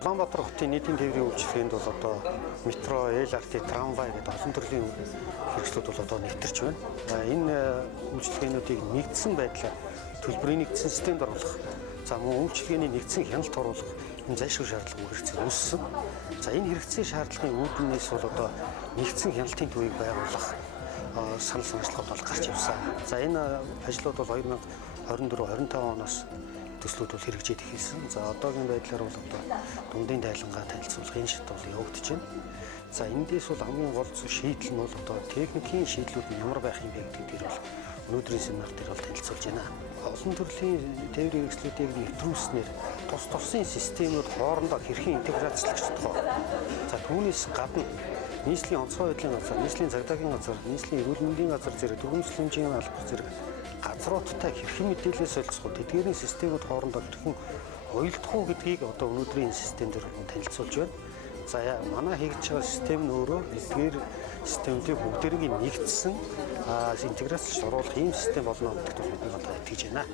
Улаанбаатар хотын нийтийн тээврийн үйлчилгээнд бол одоо метро, LRT, трамвай гэдэг олон төрлийн хэрэгслүүд бол одоо нэвтэрч байна. Энэ үйлчилгээнүүдийг нэгдсэн байдлаар төлбөрийн нэгдсэн системд оруулах, за мөн үйлчилгээний нэгдсэн хяналт оруулах энэ зайлшгүй шаардлага үүссэн үүссэн. За энэ хэрэгцээ шаардлагын үүднээс бол одоо нэгдсэн хяналтын төвийг байгуулах санал санаачлалууд бол гарч явсан. За энэ ажлууд бол 2024-25 оноос төслүүд бол хэрэгжиж эхэлсэн. За одоогийн байдлаар бол одоо дундын тайлангаа танилцуулгын шат бол явагдаж байна. За эндээс бол хамгийн гол шийдэл нь бол одоо техникийн шийдлүүд нь ямар байх юм бэ гэдэг дээр бол өнөөдрийн семинар дээр бол танилцуулж байна. Олон төрлийн тээврийн хэрэгслүүдийг нэвтрүүлснээр тусын системүүд хоорондоо хэрхэн интеграцлах тухай. За түүнээс гадна нийслэлийн онцгой байдлын газар, нийслэлийн цагдаагийн газар, нийслэлийн эрүүл мэндийн газар зэрэг төгөмслийн хэмжээний албар зэрэг газруудтай хэрхэн мэдээлэл солилцох, тэдгээрийн системүүд хоорондоо хэрхэн уялдах уу гэдгийг одоо өнөөдрийн систем дээр танилцуулж байна. За манай хийж байгаа систем нь өөрөө эдгээр системүүдийг бүгдээрийг нэгдсэн интеграцлж оруулах ийм систем болно гэдэгт бид одоо итгэж байна.